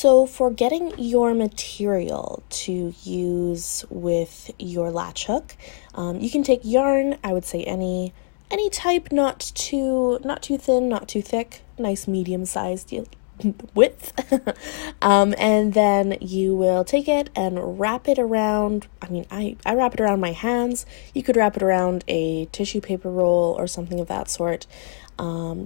So for getting your material to use with your latch hook, you can take yarn. I would say any type, not too thin, not too thick, nice medium sized width. And then you will take it and wrap it around. I wrap it around my hands. You could wrap it around a tissue paper roll or something of that sort.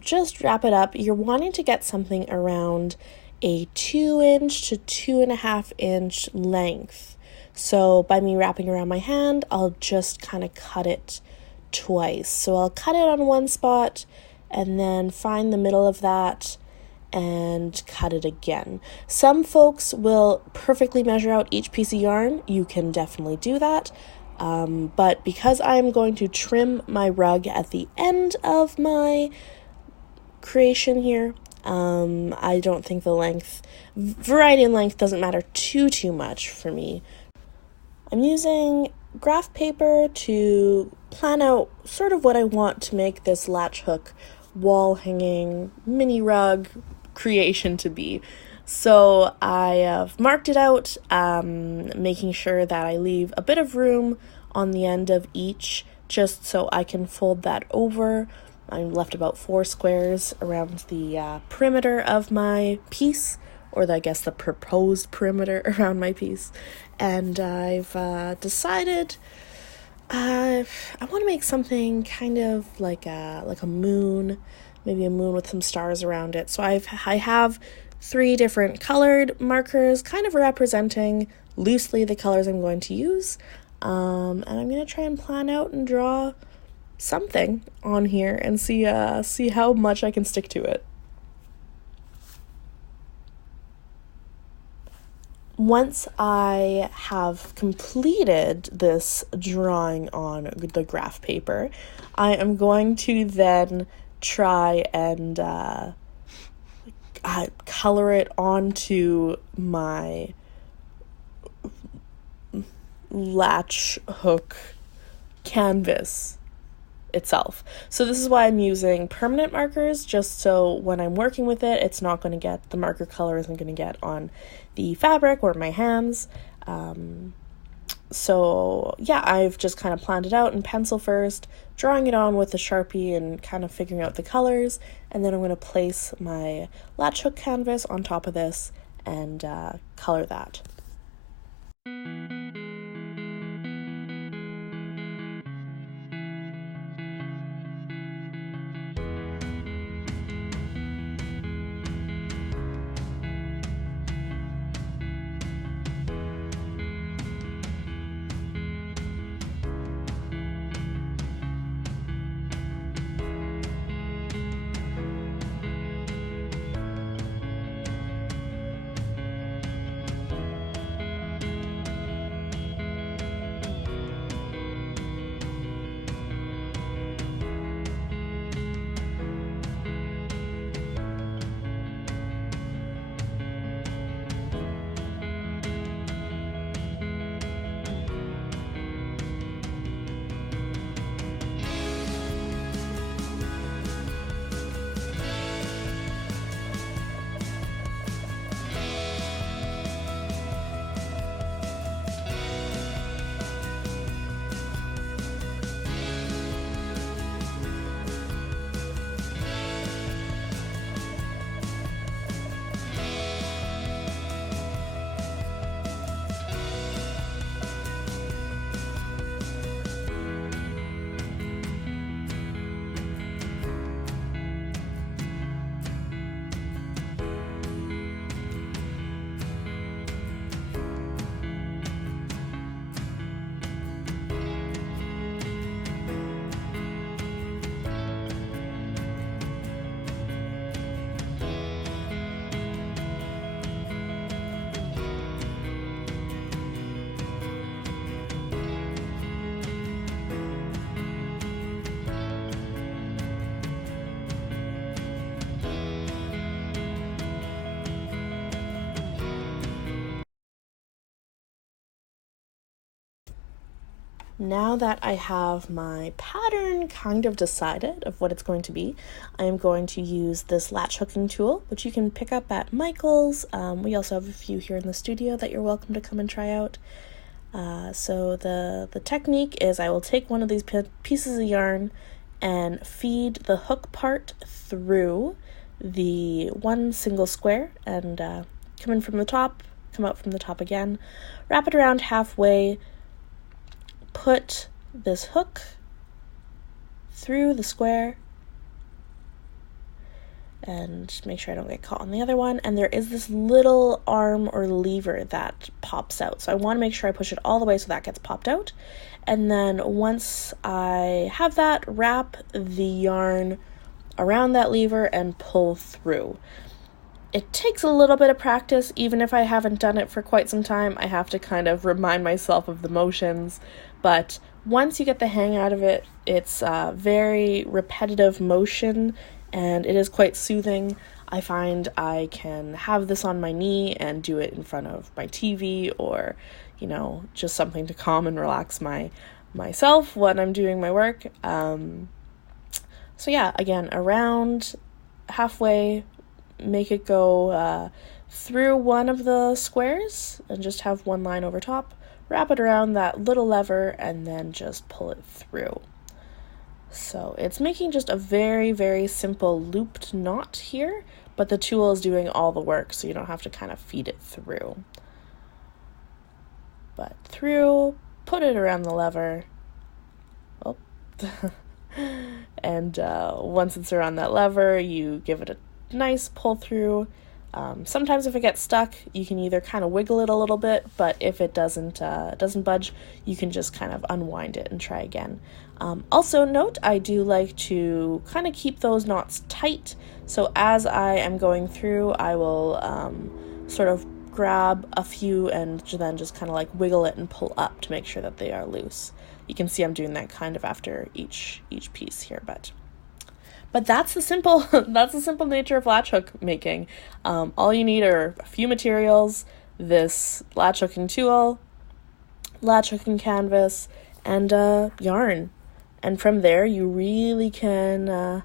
Just wrap it up. You're wanting to get something around a 2-inch to 2.5-inch length. So by me wrapping around my hand, I'll just kind of cut it twice. So I'll cut it on one spot and then find the middle of that and cut it again. Some folks will perfectly measure out each piece of yarn. You can definitely do that. But because I'm going to trim my rug at the end of my creation here, I don't think the variety in length doesn't matter too much for me. I'm using graph paper to plan out sort of what I want to make this latch hook wall hanging mini rug creation to be. So I have marked it out, making sure that I leave a bit of room on the end of each just so I can fold that over. I left about 4 squares around the perimeter of my piece, or I guess the proposed perimeter around my piece. And I've decided I want to make something kind of like a moon, maybe a moon with some stars around it. So I have 3 different colored markers, kind of representing loosely the colors I'm going to use. And I'm going to try and plan out and draw something on here and see how much I can stick to it. Once I have completed this drawing on the graph paper, I am going to then try and color it onto my latch hook canvas itself. So this is why I'm using permanent markers, just so when I'm working with it, it's not going to get, the marker color isn't going to get on the fabric or my hands. So yeah, I've just kind of planned it out in pencil first, drawing it on with a Sharpie and kind of figuring out the colors, and then I'm going to place my latch hook canvas on top of this and color that. Now that I have my pattern kind of decided of what it's going to be, I am going to use this latch hooking tool, which you can pick up at Michael's. We also have a few here in the studio that you're welcome to come and try out. So the technique is I will take one of these pieces of yarn and feed the hook part through the one single square and come in from the top, come out from the top again, wrap it around halfway, put this hook through the square, and make sure I don't get caught on the other one. And there is this little arm or lever that pops out. So I want to make sure I push it all the way so that gets popped out. And then once I have that, wrap the yarn around that lever and pull through. It takes a little bit of practice. Even if I haven't done it for quite some time, I have to kind of remind myself of the motions. But once you get the hang out of it, it's a very repetitive motion, and it is quite soothing. I find I can have this on my knee and do it in front of my TV, or, just something to calm and relax myself when I'm doing my work. So yeah, again, around halfway, make it go through one of the squares and just have one line over top, wrap it around that little lever, and then just pull it through. So it's making just a very, very simple looped knot here, but the tool is doing all the work, so you don't have to kind of feed it through. But through, put it around the lever, and once it's around that lever, you give it a nice pull through. Sometimes if it gets stuck, you can either kind of wiggle it a little bit, but if it doesn't budge, you can just kind of unwind it and try again. Also note, I do like to kind of keep those knots tight, so as I am going through, I will sort of grab a few and then just kind of like wiggle it and pull up to make sure that they are loose. You can see I'm doing that kind of after each piece here, but that's the simple nature of latch hook making. All you need are a few materials, this latch hooking tool, latch hooking canvas, and yarn. And from there, you really can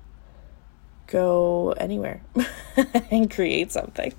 go anywhere and create something.